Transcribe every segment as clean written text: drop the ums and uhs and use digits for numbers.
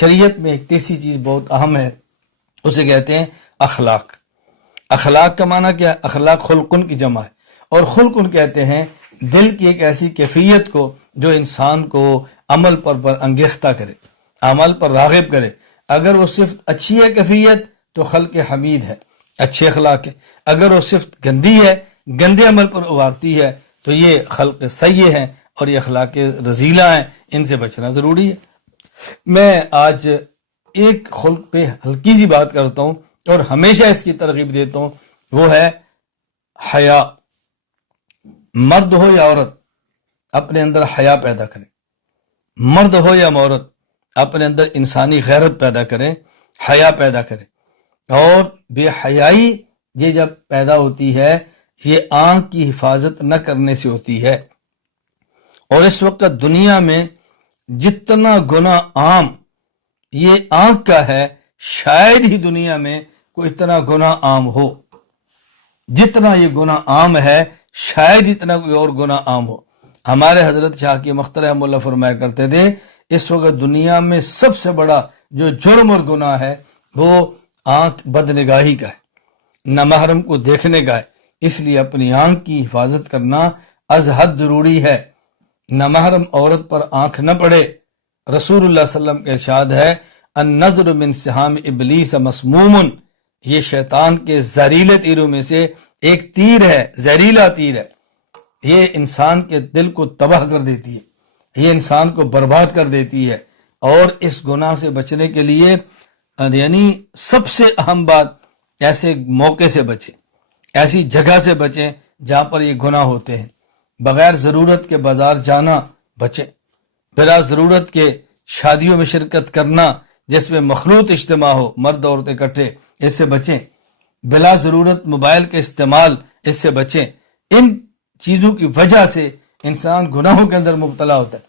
شریعت میں ایک تیسری چیز بہت اہم ہے، اسے کہتے ہیں اخلاق۔ اخلاق کا معنی کیا ہے؟ اخلاق خلقن کی جمع ہے، اور خلقن کہتے ہیں دل کی ایک ایسی کیفیت کو جو انسان کو عمل پر انگیختہ کرے، عمل پر راغب کرے۔ اگر وہ صرف اچھی ہے کیفیت تو خلق حمید ہے، اچھے اخلاق ہے۔ اگر وہ صرف گندی ہے، گندے عمل پر ابھارتی ہے، تو یہ خلق سیئ ہیں اور یہ اخلاق رذیلہ ہیں، ان سے بچنا ضروری ہے۔ میں آج ایک خلق پہ ہلکی سی بات کرتا ہوں اور ہمیشہ اس کی ترغیب دیتا ہوں، وہ ہے حیا۔ مرد ہو یا عورت اپنے اندر حیا پیدا کریں، مرد ہو یا عورت اپنے اندر انسانی غیرت پیدا کریں، حیا پیدا کریں۔ اور بے حیائی یہ جب پیدا ہوتی ہے یہ آنکھ کی حفاظت نہ کرنے سے ہوتی ہے، اور اس وقت دنیا میں جتنا گناہ عام یہ آنکھ کا ہے شاید ہی دنیا میں کوئی اتنا گناہ عام ہو، جتنا یہ گناہ عام ہے شاید اتنا کوئی اور گناہ عام ہو۔ ہمارے حضرت شاہ کی مختار رحمہ اللہ فرمایا کرتے تھے اس وقت دنیا میں سب سے بڑا جو جرم اور گناہ ہے وہ آنکھ بدنگاہی کا ہے، نامحرم کو دیکھنے کا ہے۔ اس لیے اپنی آنکھ کی حفاظت کرنا از حد ضروری ہے، نامحرم عورت پر آنکھ نہ پڑے۔ رسول اللہ صلی اللہ علیہ وسلم کا ارشاد ہے النظر من سہام ابلیس مسموم، یہ شیطان کے زہریلے تیروں میں سے ایک تیر ہے، زہریلا تیر ہے، یہ انسان کے دل کو تباہ کر دیتی ہے، یہ انسان کو برباد کر دیتی ہے۔ اور اس گناہ سے بچنے کے لیے یعنی سب سے اہم بات ایسے موقع سے بچیں، ایسی جگہ سے بچیں جہاں پر یہ گناہ ہوتے ہیں۔ بغیر ضرورت کے بازار جانا بچیں، بلا ضرورت کے شادیوں میں شرکت کرنا جس میں مخلوط اجتماع ہو، مرد عورت اکٹھے، اس سے بچیں۔ بلا ضرورت موبائل کے استعمال، اس سے بچیں۔ ان چیزوں کی وجہ سے انسان گناہوں کے اندر مبتلا ہوتا ہے۔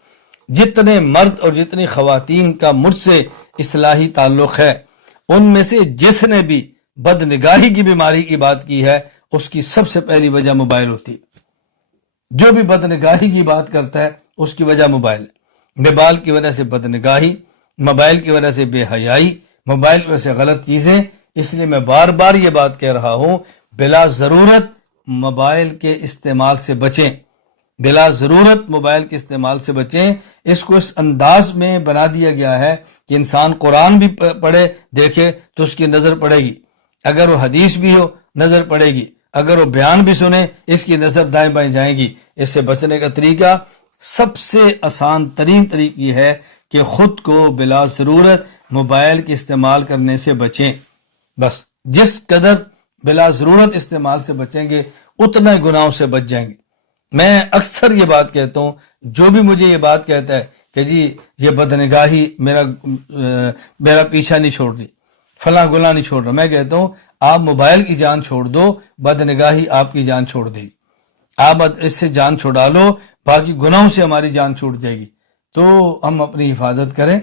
جتنے مرد اور جتنی خواتین کا مجھ سے اصلاحی تعلق ہے ان میں سے جس نے بھی بد نگاہی کی بیماری کی بات کی ہے اس کی سب سے پہلی وجہ موبائل ہوتی ہے۔ جو بھی بد نگاہی کی بات کرتا ہے اس کی وجہ موبائل ہے۔ موبائل کی وجہ سے بد نگاہی، موبائل کی وجہ سے بے حیائی، موبائل کی وجہ سے غلط چیزیں۔ اس لیے میں بار بار یہ بات کہہ رہا ہوں بلا ضرورت موبائل کے استعمال سے بچیں، بلا ضرورت موبائل کے استعمال سے بچیں۔ اس کو اس انداز میں بنا دیا گیا ہے کہ انسان قرآن بھی پڑھے دیکھے تو اس کی نظر پڑے گی، اگر وہ حدیث بھی ہو نظر پڑے گی، اگر وہ بیان بھی سنے اس کی نظر دائیں بائیں جائے گی۔ اس سے بچنے کا طریقہ سب سے آسان ترین طریقہ یہ ہے کہ خود کو بلا ضرورت موبائل کے استعمال کرنے سے بچیں۔ بس جس قدر بلا ضرورت استعمال سے بچیں گے اتنا گناہوں سے بچ جائیں گے۔ میں اکثر یہ بات کہتا ہوں، جو بھی مجھے یہ بات کہتا ہے کہ جی یہ بدنگاہی میرا پیچھا نہیں چھوڑ رہی، فلاں گناہ نہیں چھوڑ رہا، میں کہتا ہوں آپ موبائل کی جان چھوڑ دو، بدنگاہی آپ کی جان چھوڑ دے گی۔ آپ اس سے جان چھڑا لو، باقی گناہوں سے ہماری جان چھوٹ جائے گی۔ تو ہم اپنی حفاظت کریں،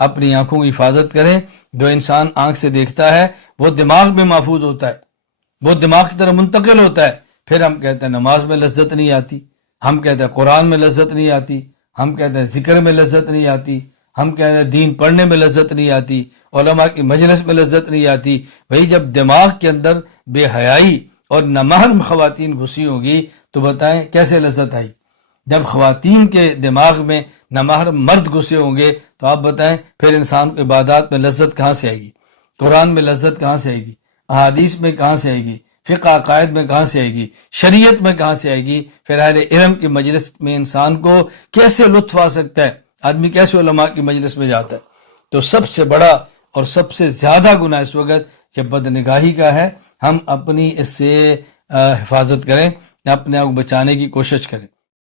اپنی آنکھوں کی حفاظت کریں۔ جو انسان آنکھ سے دیکھتا ہے وہ دماغ میں محفوظ ہوتا ہے، وہ دماغ کی طرح منتقل ہوتا ہے۔ پھر ہم کہتے ہیں نماز میں لذت نہیں آتی، ہم کہتے ہیں قرآن میں لذت نہیں آتی، ہم کہتے ہیں ذکر میں لذت نہیں آتی، ہم کہتے ہیں دین پڑھنے میں لذت نہیں آتی، علماء کی مجلس میں لذت نہیں آتی۔ وہی جب دماغ کے اندر بے حیائی اور نامحرم خواتین گھسی ہوگی تو بتائیں کیسے لذت آئی؟ جب خواتین کے دماغ میں نامحرم مرد گھسے ہوں گے تو آپ بتائیں پھر انسان کو عبادات میں لذت کہاں سے آئے گی؟ قرآن میں لذت کہاں سے آئے گی؟ احادیث میں کہاں سے آئے گی؟ فقہ عقائد میں کہاں سے آئے گی؟ شریعت میں کہاں سے آئے گی؟ پھر اہل علم کی مجلس میں انسان کو کیسے لطف آ سکتا ہے؟ آدمی کیسے علماء کی مجلس میں جاتا ہے؟ تو سب سے بڑا اور سب سے زیادہ گناہ اس وقت یہ بدنگاہی کا ہے۔ ہم اپنی اس سے حفاظت کریں، اپنے آپ کو بچانے کی کوشش کریں۔